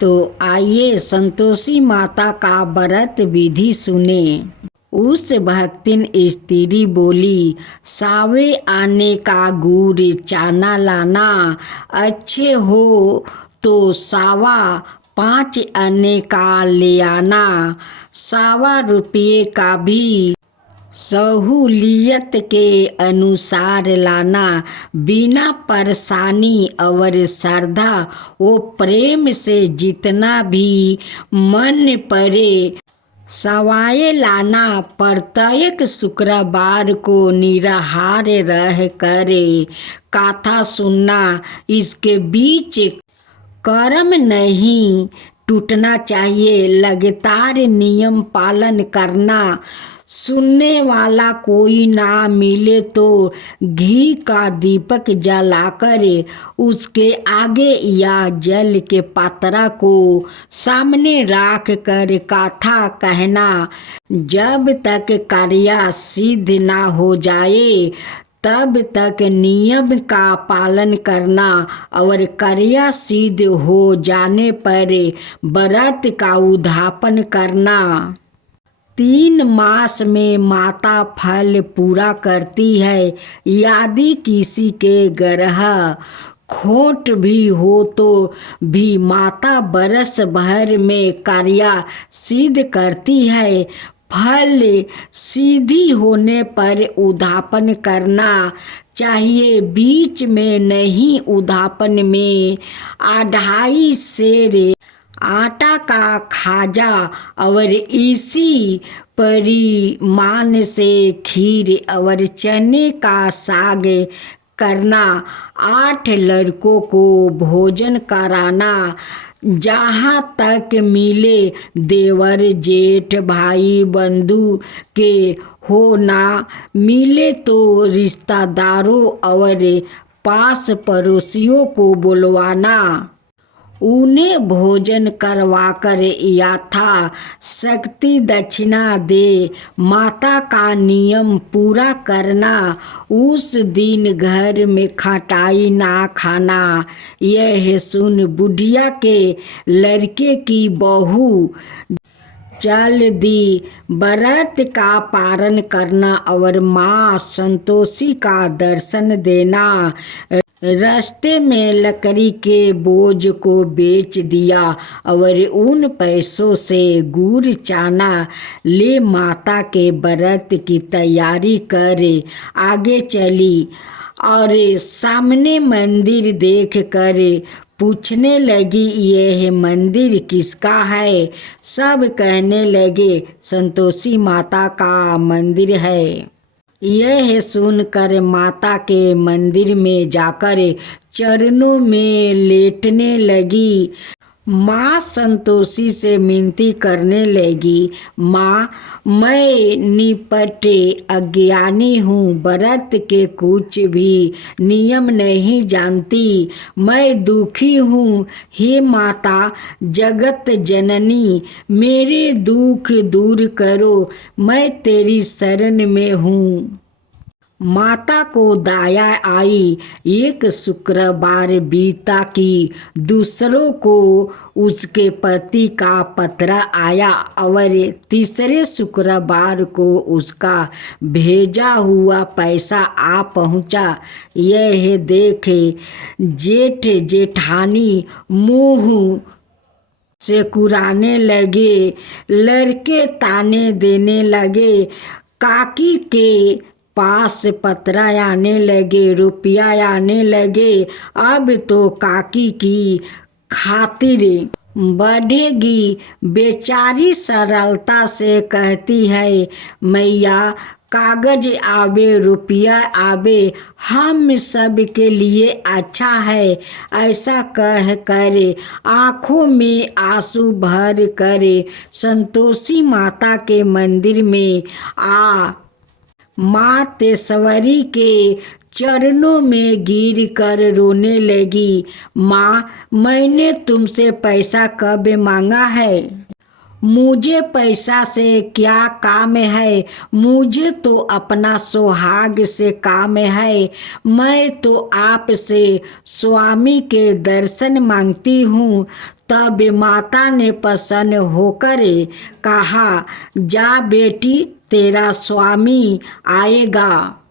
तो आइए संतोषी माता का व्रत विधि सुने। उस भक्तिन स्त्री बोली, सावे आने का गुड़ चाना लाना, अच्छे हो तो सावा 5 आने का ले आना, सावा रुपये का भी सहूलियत के अनुसार लाना, बिना परेशानी और श्रद्धा वो प्रेम से जितना भी मन पड़े सवाए लाना। प्रत्येक शुक्रवार को निराहार रह कर कथा सुनना, इसके बीच कर्म नहीं टूटना चाहिए, लगातार नियम पालन करना। सुनने वाला कोई ना मिले तो घी का दीपक जलाकर उसके आगे या जल के पात्रा को सामने रख कर कथा कहना। जब तक कार्य सिद्ध ना हो जाए तब तक नियम का पालन करना और कार्य सिद्ध हो जाने पर व्रत का उद्यापन करना। 3 मास में माता फल पूरा करती है। यदि किसी के ग्रह खोट भी हो तो भी माता बरस भर में कार्य सिद्ध करती है। फल सिद्धि होने पर उद्यापन करना चाहिए, बीच में नहीं। उद्यापन में 2.5 सेर आटा का खाजा और इसी परिमाण से खीर और चने का साग करना। 8 लड़कों को भोजन कराना। जहाँ तक मिले देवर जेठ भाई बंधु के हो, ना मिले तो रिश्तेदारों और पास पड़ोसियों को बुलवाना। उन्हें भोजन करवाकर यथा शक्ति दक्षिणा दे माता का नियम पूरा करना। उस दिन घर में खटाई ना खाना। यह सुन बुढ़िया के लड़के की बहू चल दी। व्रत का पारण करना और माँ संतोषी का दर्शन देना। रास्ते में लकड़ी के बोझ को बेच दिया और उन पैसों से गुड़ चाना ले माता के व्रत की तैयारी कर आगे चली और सामने मंदिर देख कर पूछने लगी, यह मंदिर किसका है? सब कहने लगे, संतोषी माता का मंदिर है। यह सुनकर माता के मंदिर में जाकर चरणों में लेटने लगी। माँ संतोषी से विनती करने लगी, माँ मैं निपटे अज्ञानी हूँ, व्रत के कुछ भी नियम नहीं जानती, मैं दुखी हूँ। हे माता जगत जननी, मेरे दुख दूर करो, मैं तेरी शरण में हूँ। माता को दया आई। एक शुक्रवार बीता कि दूसरों को उसके पति का पत्र आया और तीसरे शुक्रवार को उसका भेजा हुआ पैसा आ पहुंचा। यह देखे जेठ जेठानी मुँह से कुराने लगे, लड़के ताने देने लगे। काकी के पास पत्र आने लगे, रुपया आने लगे। अब तो काकी की खातिर बढ़ेगी। बेचारी सरलता से कहती है, मैया कागज आवे रुपया आवे, हम सब के लिए अच्छा है। ऐसा कह कर आँखों में आंसू भर कर संतोषी माता के मंदिर में आ माँ तेश्वरी के चरणों में गिर कर रोने लगी। माँ मैंने तुमसे पैसा कब मांगा है? मुझे पैसा से क्या काम है, मुझे तो अपना सुहाग से काम है। मैं तो आपसे स्वामी के दर्शन मांगती हूँ। तब माता ने प्रसन्न होकर कहा, जा बेटी, तेरा स्वामी आएगा।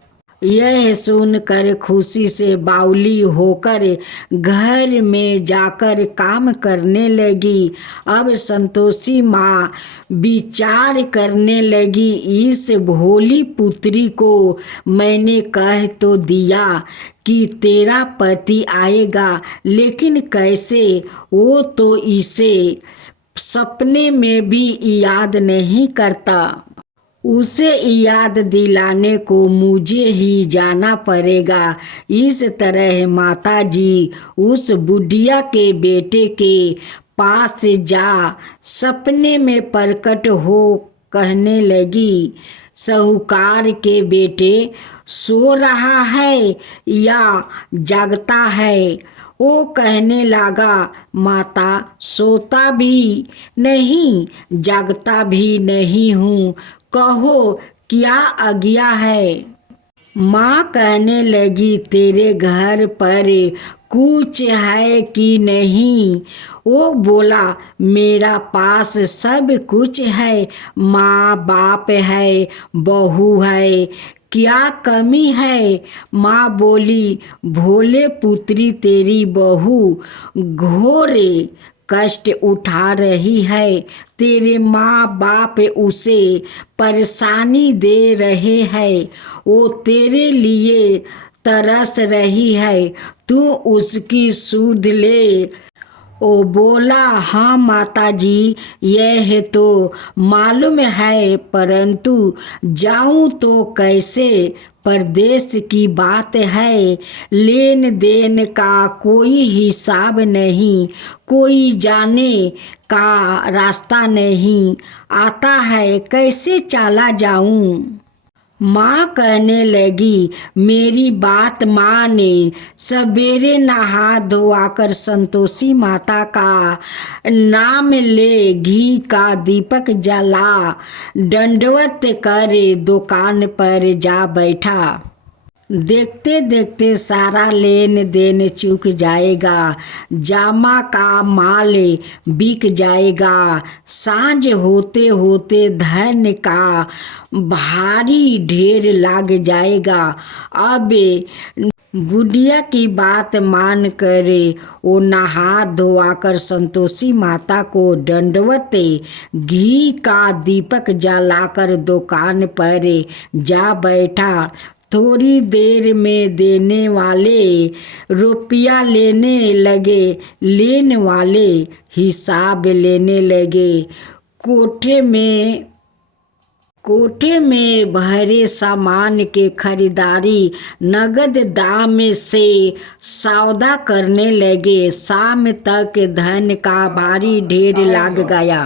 यह सुनकर खुशी से बावली होकर घर में जाकर काम करने लगी। अब संतोषी माँ विचार करने लगी, इस भोली पुत्री को मैंने कह तो दिया कि तेरा पति आएगा, लेकिन कैसे? वो तो इसे सपने में भी याद नहीं करता। उसे याद दिलाने को मुझे ही जाना पड़ेगा। इस तरह माताजी उस बुढ़िया के बेटे के पास जा सपने में प्रकट हो कहने लगी, साहूकार के बेटे सो रहा है या जागता है? वो कहने लगा, माता सोता भी नहीं जागता भी नहीं हूँ, कहो क्या आज्ञा है? माँ कहने लगी, तेरे घर पर कुछ है कि नहीं? वो बोला, मेरा पास सब कुछ है, माँ बाप है, बहू है, क्या कमी है? माँ बोली, भोले पुत्री तेरी बहू घोर कष्ट उठा रही है, तेरे माँ बाप उसे परेशानी दे रहे हैं, वो तेरे लिए तरस रही है, तू उसकी सुध ले। ओ बोला, हाँ माताजी, यह तो मालूम है, परंतु जाऊं तो कैसे? परदेश की बात है, लेन देन का कोई हिसाब नहीं, कोई जाने का रास्ता नहीं आता है, कैसे चला जाऊं? माँ कहने लगी, मेरी बात माने। सवेरे नहा धोआकर संतोषी माता का नाम ले, घी का दीपक जला, दंडवत कर दुकान पर जा बैठा। देखते देखते सारा लेन देन चूक जाएगा, जामा का माल बिक जाएगा, सांझ होते होते धन का भारी ढेर लग जाएगा। अब बुढ़िया की बात मान कर वो नहा धोआकर संतोषी माता को दंडवत घी का दीपक जलाकर दुकान पर जा बैठा। थोड़ी देर में देने वाले रुपया लेने लगे, लेने वाले हिसाब लेने लगे। कोठे में भरे सामान के खरीदारी नगद दाम से सौदा करने लगे। शाम तक धन का भारी ढेर लग गया।